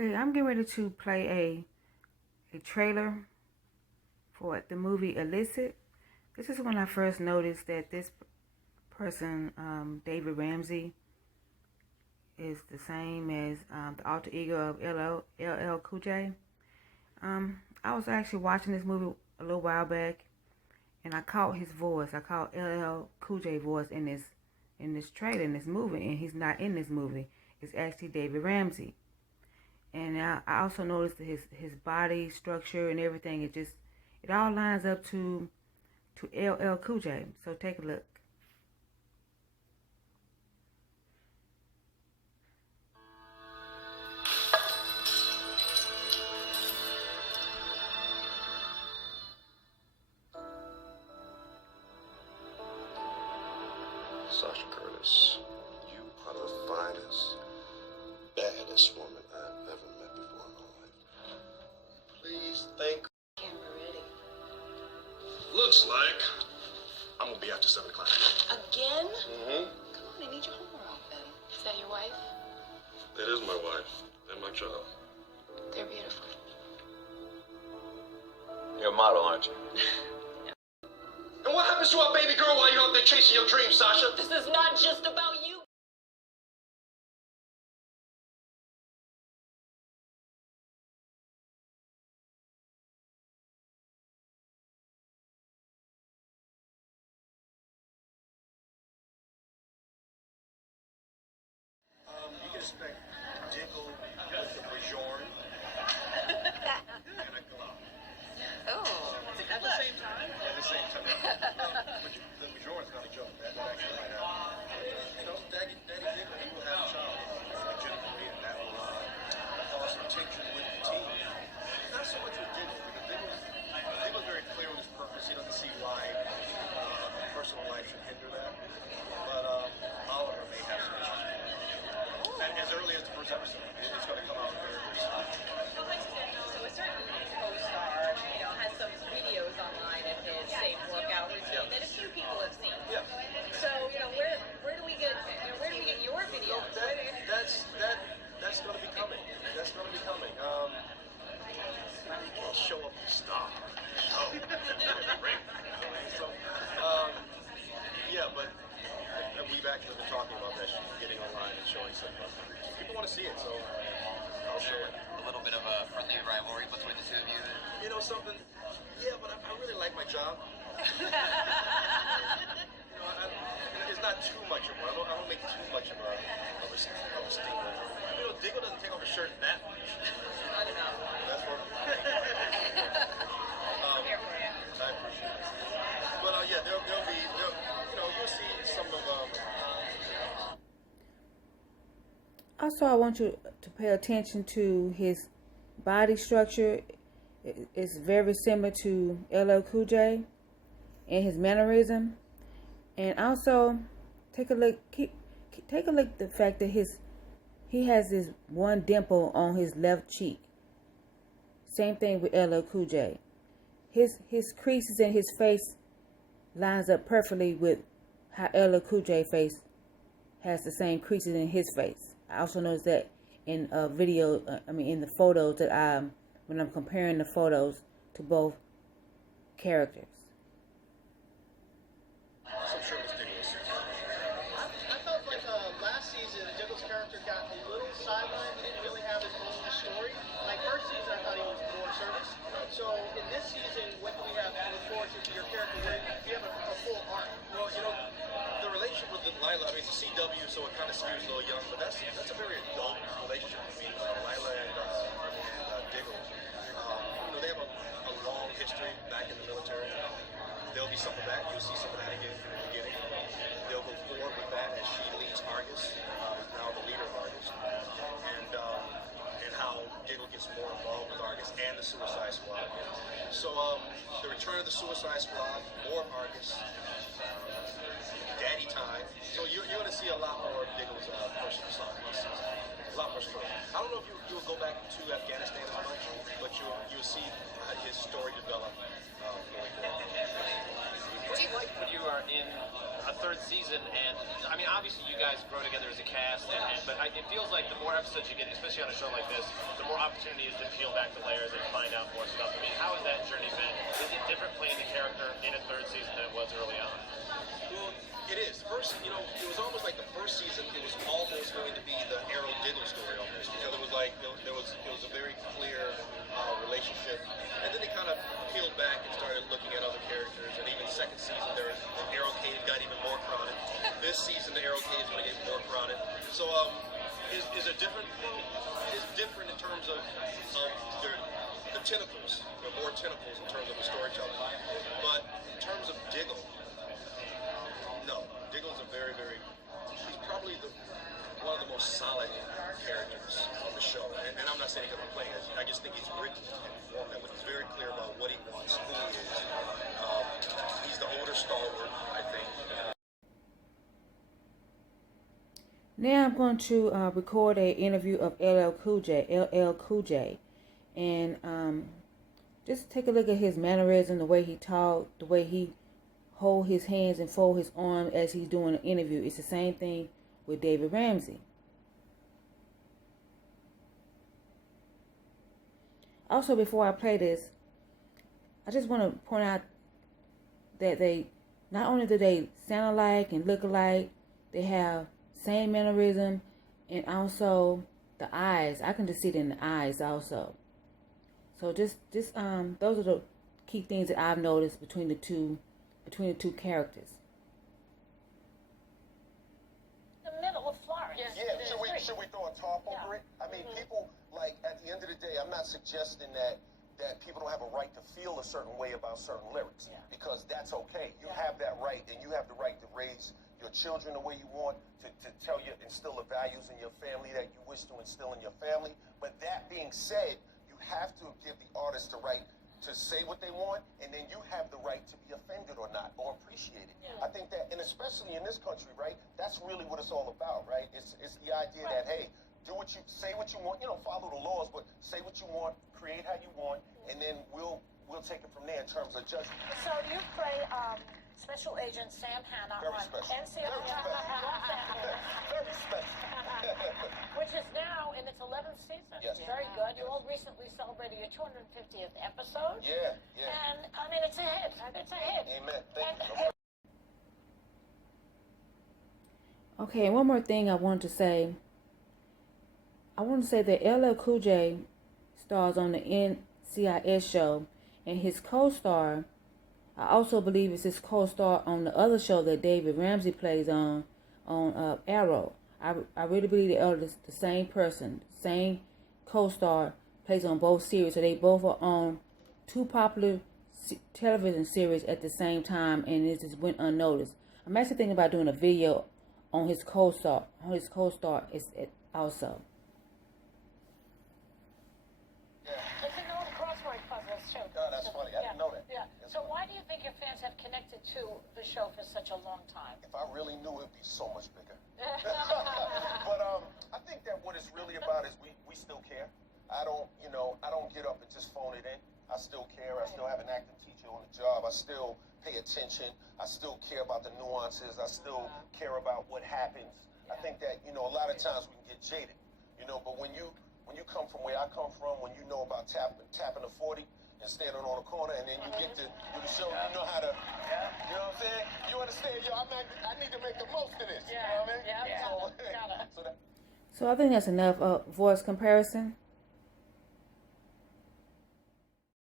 Okay, I'm getting ready to play a trailer for the movie Illicit. This is when I first noticed that this person, David Ramsey, is the same as the alter ego of LL Cool J. I was actually watching this movie a little while back, and I caught his voice. I caught LL Cool J voice in this trailer, in this movie, and he's not in this movie. It's actually David Ramsey. And I also noticed that his body structure and everything, it all lines up to LL Cool J. So take a look. Sasha Curtis, you are the finest, baddest woman I've ever met before in my life. Please thank Kimberly. Looks like I'm gonna be after 7 o'clock. Again? Mm-hmm. Come on, I need your homework off then. Is that your wife? That is my wife and my child. They're beautiful. You're a model, aren't you? And what happens to our baby girl while you're out there chasing your dreams, Sasha? This is not just about you. You can expect Diggle with the Bajorn and a glove. Oh. At the same time? At the same time. But the Bajorn's not a joke. That actually might happen. You know, Daddy Diggle, he will have a child legitimately, and that will cause some tension with the team. Not so much with Diggle, because Diggle's very clear on his purpose. He doesn't see why personal life should hinder that. But Oliver may have some issues. And as early as the first episode, it's going to come out very, very soon. So a certain co-star, has some videos online of his safe workout routine that a few people have seen. Yeah. So, where do we get your videos? That's going to be coming. That's going to be coming. I'll show up the star. Oh, so, yeah, but we've actually been talking about that, getting online and showing some. People want to see it, so I'll show it. A little bit of a friendly rivalry between the two of you. You know something? Yeah, but I really like my job. It's not too much of one. I don't make too much of a statement. Diggle doesn't take off his shirt that much. Not enough. That's what. Here for you. I appreciate it. But yeah, you'll see some of Also, I want you to pay attention to his body structure. It's very similar to LL Cool J and his mannerism. And also, take a look at the fact that he has this one dimple on his left cheek. Same thing with LL Cool J. His creases in his face lines up perfectly with how LL Cool J face has the same creases in his face. I also noticed that in in the photos that when I'm comparing the photos to both characters. some sure was ridiculous. I felt like last season, Diggle's character got a little sidelined. He didn't really have his own story. Like first season, I thought he was more service. So in this season, what do we have to look forward to for your character? Where you have a full arc. Well, the relationship with Lila, I mean, it's a CW, so it kind of skews a little young, but that's a very adult relationship. I mean, Lila and Diggle. They have a long history back in the military. There'll be some of that. You'll see some of that again from the beginning. They'll go forward with that as she leads Argus, now the leader of Argus, and how Diggle gets more involved with Argus and the Suicide Squad. So the return of the Suicide Squad, more of Argus, Daddy time. So you're going to see a lot more of Diggle's personal side this season. A lot more story. I don't know if you'll go back to Afghanistan as much, but you'll see his story develop going forward. What do you like when you are in a third season, and I mean, obviously you guys grow together as a cast, but it feels like the more episodes you get, especially on a show like this, the more opportunity is to peel back the layers and find out more stuff. I mean, how has that journey been? Is it different playing the character in a third season than it was early on? Well, it is. First, it was almost like the first season. It was almost going to be the Arrow Diggle story almost, because it was like it was a very clear relationship, and then they kind of peeled back and started looking at other characters. And even second season, the Arrow Cave got even more crowded. This season, the Arrow Cave is going to get more crowded. So, is it different? It's different in terms of the tentacles. There are more tentacles in terms of the storytelling, but in terms of Diggle. No, Diggle's a very, he's probably one of the most solid characters on the show. And I'm not saying because I'm playing it. I just think he's written and formed that, he's very clear about what he wants, who he is. He's the older stalwart, I think. Now I'm going to record an interview of LL Cool J, and just take a look at his mannerism, the way he talked, the way he hold his hands and fold his arms as he's doing an interview. It's the same thing with David Ramsey. Also, before I play this, I just want to point out that they, not only do they sound alike and look alike, they have same mannerism, and also the eyes. I can just see it in the eyes also. So just those are the key things that I've noticed between the two characters. The middle of Florence. Yeah, should we throw a tarp over it? I mean, people, like, at the end of the day, I'm not suggesting that people don't have a right to feel a certain way about certain lyrics, because that's okay. You have that right, and you have the right to raise your children the way you want, to tell you, instill the values in your family that you wish to instill in your family. But that being said, you have to give the artist the right to say what they want, and then you have the right to be offended or not, or appreciate it. I think that, and especially in this country, right, that's really what it's all about, right? It's the idea that, hey, say what you want, follow the laws, but say what you want, create how you want, and then we'll take it from there in terms of judgment. So you play Special Agent Sam Hanna Very on special. NCIS Very special. Los Angeles, Very special. which is now in its 11th season. Yes. Very good. You all recently celebrated your 250th episode. Yeah. And, I mean, it's a hit. It's a hit. Amen. Thank And you. Okay, and one more thing I want to say. I want to say that LL Cool J stars on the NCIS show, and his co-star, I also believe it's his co-star on the other show that David Ramsey plays on Arrow. I really believe they are the same person, same co-star, plays on both series. So they both are on two popular television series at the same time, and it just went unnoticed. I'm actually thinking about doing a video on his co-star. Is also. It's in all the crossword puzzles, too. Oh, that's funny. I didn't know that. Yeah. That's So funny. why do you think your fans have connected to the show for such a long time? If I really knew, it'd be so much bigger. But I think that what it's really about is we still care. I don't get up and just phone it in. I still care. I still have an acting teacher on the job. I still pay attention. I still care about the nuances. I still care about what happens. I think that, a lot of times we can get jaded, but when you come from where I come from, when you know about tapping a 40 and standing on a corner, and then you get to do the show, you know how to, you know what I'm saying? You understand, I need to make the most of this, you know what I mean? Yeah. So So I think that's enough voice comparison.